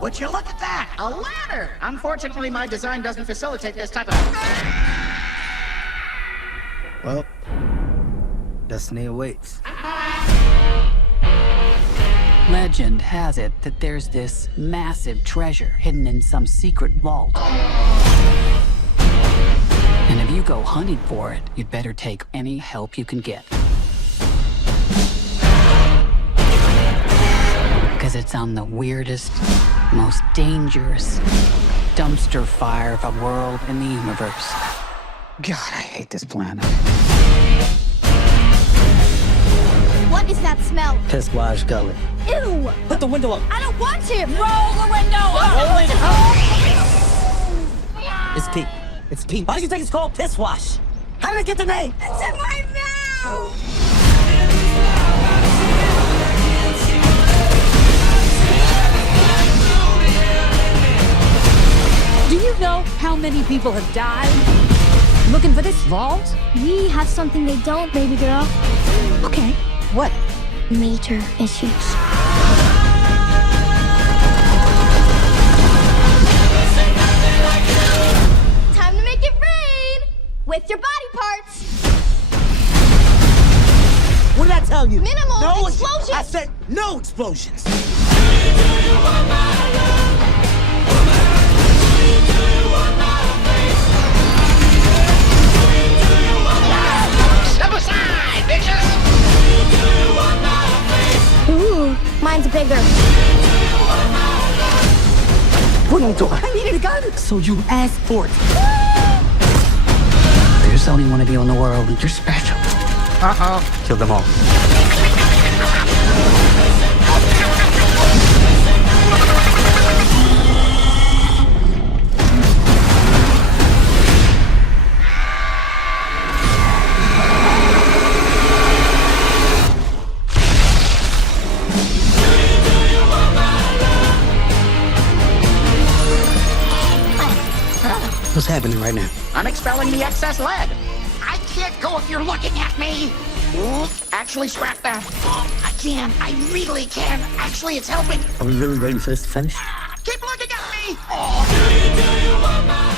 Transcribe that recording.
Would you look at that? A ladder! Unfortunately, my design doesn't facilitate this type of... Well, destiny awaits. Legend has it that there's this massive treasure hidden in some secret vault. And if you go hunting for it, you'd better take any help you can get. Because it's on the weirdest, most dangerous dumpster fire of a world in the universe. God, I hate this planet. What is that smell? Piss wash gullet. Ew! Put the window up. I don't want to! Roll the window up! It's Pete. It's Pete. Why do you think it's called piss wash? How did I get the name? It's in my mouth! Do you know how many people have died looking for this vault? We have something they don't, baby girl. Okay, what? Major issues. Time to make it rain! With your body parts! What did I tell you? Minimal no explosions. I said no explosions. Step aside, bitches! Ooh, mine's bigger. What are you doing? I needed a gun. So you asked for it. There's only one of you in the world, and you're special. Uh-oh. Kill them all. What's happening right now? I'm expelling the excess lead. I can't go if you're looking at me. Ooh, actually, scrap that. I can. I really can. Actually, it's helping. Are we really ready for this to finish? Keep looking at me. Oh.